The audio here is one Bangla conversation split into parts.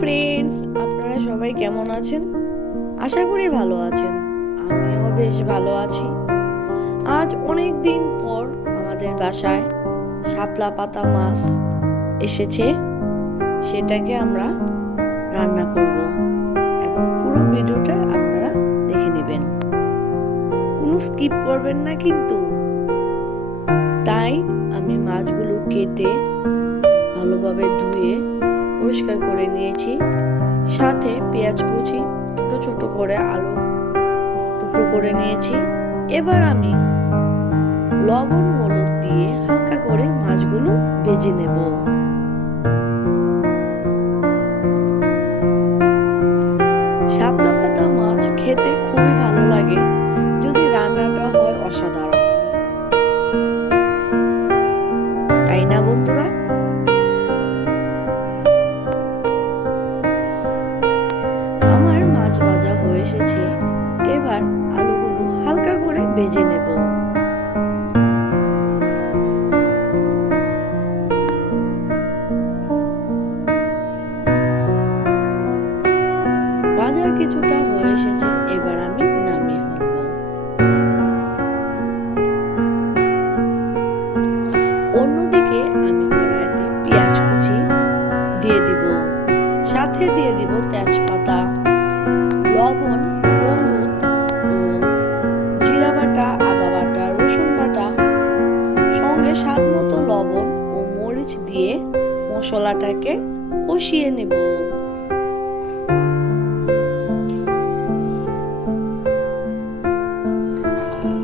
ফ্রেন্ডস আপনারা সবাই কেমন আছেন? আশা করি ভালো আছেন। আমিও বেশ ভালো আছি। আজ অনেক দিন পর আমাদের বাসায় শাপলা পাতা মাছ এসেছে। সেটাকে আমরা রান্না করব এবং পুরো ভিডিওটা আপনারা দেখে নেবেন। কোনো স্কিপ করবেন না কিন্তু। তাই আমি মাছগুলো কেটে ভালোভাবে ধুয়ে পরিষ্কার করে নিয়েছি। সাথে পেঁয়াজ কুচি, ছোট ছোট করে আলু টুকরো করে নিয়েছি। এবার আমি লবণ, হলুদ দিয়ে হালকা করে মাছগুলো ভেজে নেব। শাপলা পাতা মাছ খেতে খুবই ভালো লাগে। এবার আলুগুলো হালকা করে ভেজে নেব। ভাজা কিছুটা হয়ে এসেছে, এবার আমি নামিয়ে ফেলব। অন্যদিকে আমি কড়াইতে পেঁয়াজ কুচি দিয়ে দিব, সাথে দিয়ে দিব তেজপাতা, লবণ, হলুদ স্বাদ মতো লবণ ও মরিচ দিয়ে মশলাটাকে কষিয়ে নেব।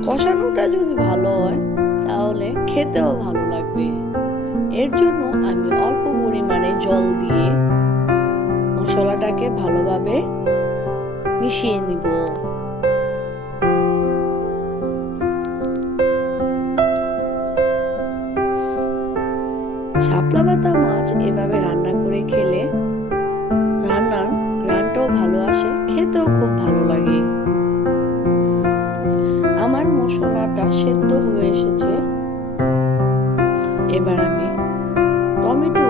কষানোটা যদি ভালো হয়, তাহলে খেতেও ভালো লাগবে। এর জন্য আমি অল্প পরিমাণে জল দিয়ে মশলাটাকে ভালোভাবে মিশিয়ে নিব। শাপলা পাতা মাছ এভাবে রান্না করে খেলে রান্নার রানটাও ভালো আসে, খেতেও খুব ভালো লাগে। আমার মশলাটা সেদ্ধ হয়ে এসেছে। এবার আমি টমেটো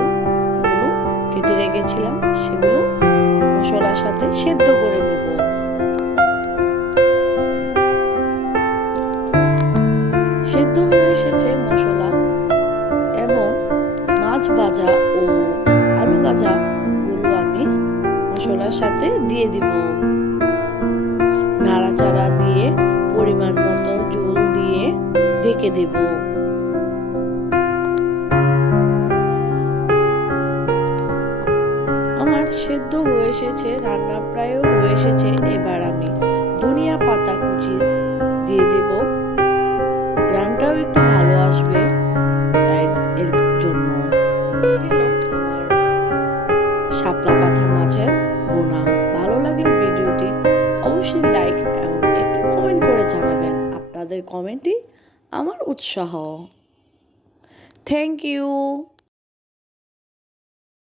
কেটে রেখেছিলাম, সেগুলো মশলার সাথে সেদ্ধ করে নেব। সেদ্ধ হয়ে এসেছে মশলা। মাছ ভাজা ও আলু ভাজা গুলো আমি মশলার সাথে দিয়ে দিব। নাড়াচাড়া দিয়ে পরিমাণ মতো জল দিয়ে ঢেকে দেব। আমার সেদ্ধ হয়ে এসেছে, রান্না প্রায় হয়ে এসেছে, এবার আপনাদের কমেন্টই আমার উৎসাহ। Thank you